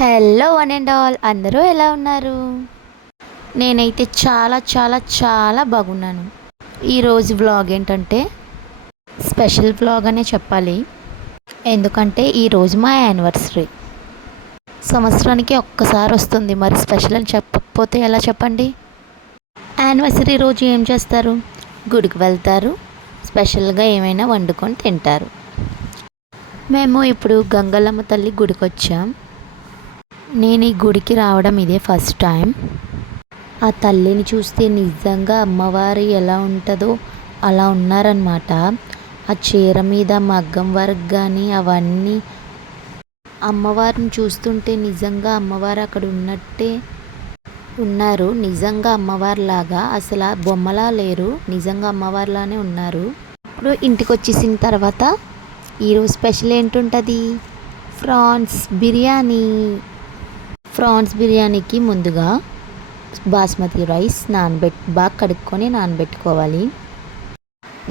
Hello one and all, అందరూ ఎలా ఉన్నారు? నేనైతే చాలా చాలా చాలా బాగున్నాను. ఈరోజు వ్లాగ్ ఏంటంటే స్పెషల్ వ్లాగ్ అనే చెప్పాలి. ఎందుకంటే ఈరోజు మా యానివర్సరీ. సంవత్సరానికి ఒక్కసారి వస్తుంది, మరి స్పెషల్ అని చెప్పకపోతే ఎలా చెప్పండి? యానివర్సరీ రోజు ఏం చేస్తారు? గుడికి వెళ్తారు, స్పెషల్గా ఏమైనా వండుకొని తింటారు. మేము ఇప్పుడు గంగలమ్మ తల్లి గుడికి వచ్చాం. నేను ఈ గుడికి రావడం ఇదే ఫస్ట్ టైం. ఆ తల్లిని చూస్తే నిజంగా అమ్మవారు ఎలా ఉంటుందో అలా ఉన్నారనమాట. ఆ చీర మీద మగ్గం వర్క్ కానీ అవన్నీ అమ్మవారిని చూస్తుంటే నిజంగా అమ్మవారు అక్కడ ఉన్నట్టే ఉన్నారు. నిజంగా అమ్మవారిలాగా, అసలు బొమ్మలా లేరు, నిజంగా అమ్మవారిలానే ఉన్నారు. ఇప్పుడు ఇంటికి వచ్చేసిన తర్వాత ఈరోజు స్పెషల్ ఏంటుంటుంది? ప్రాన్స్ బిర్యానీ. ప్రాన్స్ బిర్యానీకి ముందుగా బాస్మతి రైస్ బాగా కడుక్కొని నానబెట్టుకోవాలి.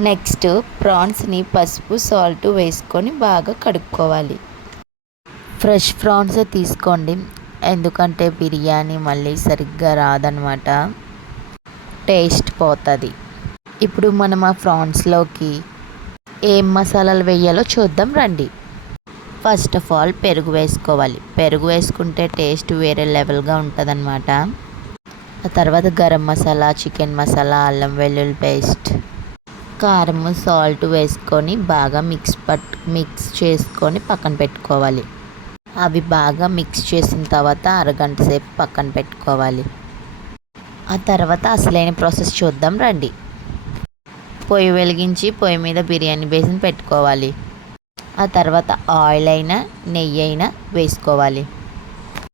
నెక్స్ట్ ప్రాన్స్ని పసుపు సాల్ట్ వేసుకొని బాగా కడుక్కోవాలి. ఫ్రెష్ ప్రాన్స్ తీసుకోండి, ఎందుకంటే బిర్యానీ మళ్ళీ సరిగ్గా రాదనమాట, టేస్ట్ పోతుంది. ఇప్పుడు మనం ఆ ప్రాన్స్లోకి ఏం మసాలాలు వేయాలో చూద్దాం రండి. ఫస్ట్ ఆఫ్ ఆల్ పెరుగు వేసుకోవాలి. పెరుగు వేసుకుంటే టేస్ట్ వేరే లెవెల్గా ఉంటుందన్నమాట. ఆ తర్వాత గరం మసాలా, చికెన్ మసాలా, అల్లం వెల్లుల్లి పేస్ట్, కారం, సాల్ట్ వేసుకొని బాగా మిక్స్ చేసుకొని పక్కన పెట్టుకోవాలి. అవి బాగా మిక్స్ చేసిన తర్వాత అరగంట సేపు పక్కన పెట్టుకోవాలి. ఆ తర్వాత అసలైన ప్రాసెస్ చూద్దాం రండి. పొయ్యి వెలిగించి పొయ్యి మీద బిర్యానీ బేసిన్ పెట్టుకోవాలి. ఆ తర్వాత ఆయిల్ అయినా నెయ్యి అయినా వేసుకోవాలి.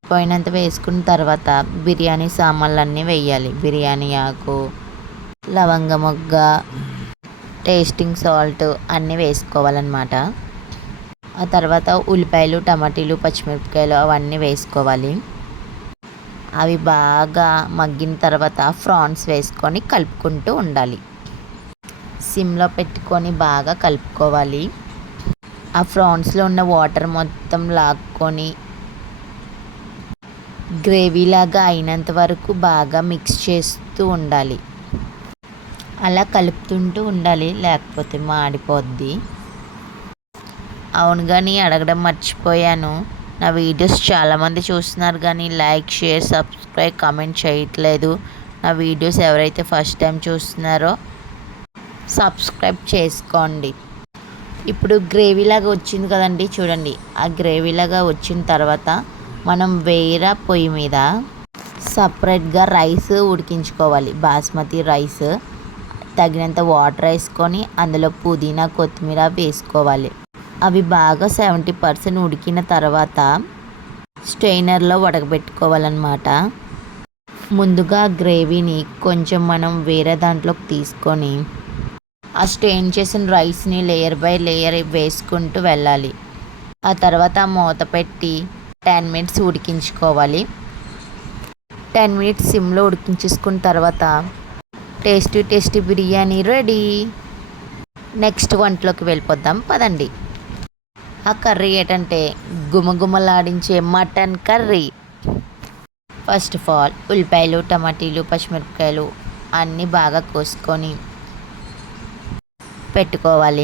పోయినంత వేసుకున్న తర్వాత బిర్యానీ సామాన్లు అన్నీ వేయాలి. బిర్యానీ ఆకు, లవంగ మొగ్గ, టేస్టింగ్ సాల్ట్ అన్నీ వేసుకోవాలన్నమాట. ఆ తర్వాత ఉల్లిపాయలు, టమాటీలు, పచ్చిమిరపకాయలు అవన్నీ వేసుకోవాలి. అవి బాగా మగ్గిన తర్వాత ప్రాన్స్ వేసుకొని కలుపుకుంటూ ఉండాలి. సిమ్లో పెట్టుకొని బాగా కలుపుకోవాలి. ఆ ప్రాన్స్లో ఉన్న వాటర్ మొత్తం లాక్కొని గ్రేవీలాగా అయినంత వరకు బాగా మిక్స్ చేస్తూ ఉండాలి. అలా కలుపుతుంటూ ఉండాలి, లేకపోతే మాడిపోద్ది. అవును, కానీ అడగడం మర్చిపోయాను. నా వీడియోస్ చాలామంది చూస్తున్నారు కానీ లైక్, షేర్, సబ్స్క్రైబ్, కామెంట్ చేయట్లేదు. నా వీడియోస్ ఎవరైతే ఫస్ట్ టైం చూస్తున్నారో సబ్స్క్రైబ్ చేసుకోండి. ఇప్పుడు గ్రేవీలాగా వచ్చింది కదండి, చూడండి. ఆ గ్రేవీలాగా వచ్చిన తర్వాత మనం వేరే పొయ్యి మీద సపరేట్గా రైస్ ఉడికించుకోవాలి. బాస్మతి రైస్ తగినంత వాటర్ వేసుకొని అందులో పుదీనా, కొత్తిమీర వేసుకోవాలి. అవి బాగా 70% ఉడికిన తర్వాత స్ట్రెయినర్లో ఉడకబెట్టుకోవాలన్నమాట. ముందుగా గ్రేవీని కొంచెం మనం వేరే దాంట్లోకి తీసుకొని ఆ స్టెయిన్ చేసిన రైస్ని లేయర్ బై లేయర్ వేసుకుంటూ వెళ్ళాలి. ఆ తర్వాత మూత పెట్టి 10 మినిట్స్ ఉడికించుకోవాలి. 10 మినిట్స్ సిమ్లో ఉడికించేసుకున్న తర్వాత టేస్టీ బిర్యానీ రెడీ. నెక్స్ట్ వంటలోకి వెళ్ళిపోద్దాం పదండి. ఆ కర్రీ ఏంటంటే గుమగుమలాడించే mutton curry. First of all ఉల్లిపాయలు, టమాటీలు, పచ్చిమిరపకాయలు అన్నీ బాగా కోసుకొని పెట్టుకోవాలి.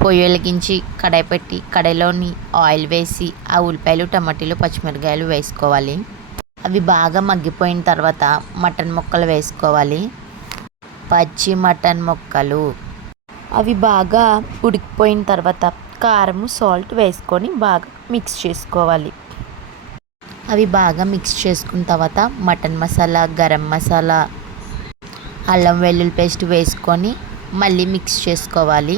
పొయ్యి వెలిగించి కడాయి పెట్టి కడాయిలోని ఆయిల్ వేసి ఆ ఉల్లిపాయలు, టమాటీలు, పచ్చిమిరపకాయలు వేసుకోవాలి. అవి బాగా మగ్గిపోయిన తర్వాత మటన్ ముక్కలు వేసుకోవాలి. పచ్చి మటన్ ముక్కలు అవి బాగా ఉడికిపోయిన తర్వాత కారం, సాల్ట్ వేసుకొని బాగా మిక్స్ చేసుకోవాలి. అవి బాగా మిక్స్ చేసుకున్న తర్వాత మటన్ మసాలా, గరం మసాలా, అల్లం వెల్లుల్లి పేస్ట్ వేసుకొని మళ్ళీ మిక్స్ చేసుకోవాలి.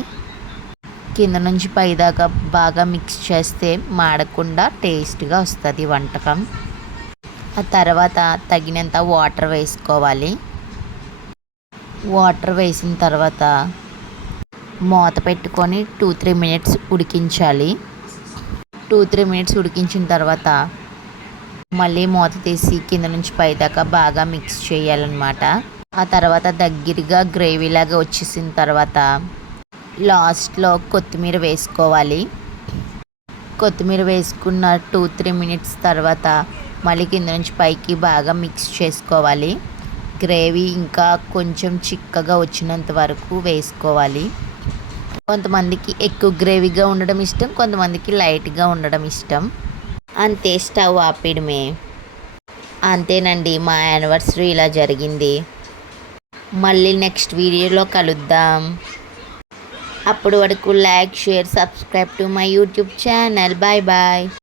కింద నుంచి పైదాకా బాగా మిక్స్ చేస్తే మాడకుండా టేస్ట్గా వస్తుంది వంటకం. ఆ తర్వాత తగినంత వాటర్ వేసుకోవాలి. వాటర్ వేసిన తర్వాత మూత పెట్టుకొని 2-3 మినిట్స్ ఉడికించాలి. 2-3 మినిట్స్ ఉడికించిన తర్వాత మళ్ళీ మూత తీసి కింద నుంచి పైదాకా బాగా మిక్స్ చేయాలన్నమాట. ఆ తర్వాత దగ్గరగా గ్రేవీలాగా వచ్చేసిన తర్వాత లాస్ట్లో కొత్తిమీర వేసుకోవాలి. కొత్తిమీర వేసుకున్న 2-3 మినిట్స్ తర్వాత మళ్ళీ కింద నుంచి పైకి బాగా మిక్స్ చేసుకోవాలి. గ్రేవీ ఇంకా కొంచెం చిక్కగా వచ్చినంత వరకు వేసుకోవాలి. కొంతమందికి ఎక్కువ గ్రేవీగా ఉండడం ఇష్టం, కొంతమందికి లైట్గా ఉండడం ఇష్టం. అంతే, స్టవ్ ఆపేయడమే. అంతేనండి, మా యానివర్సరీ ఇలా జరిగింది. మళ్ళీ నెక్స్ట్ వీడియోలో కలుద్దాం. అప్పటి వరకు like, share, subscribe to my YouTube channel. Bye bye.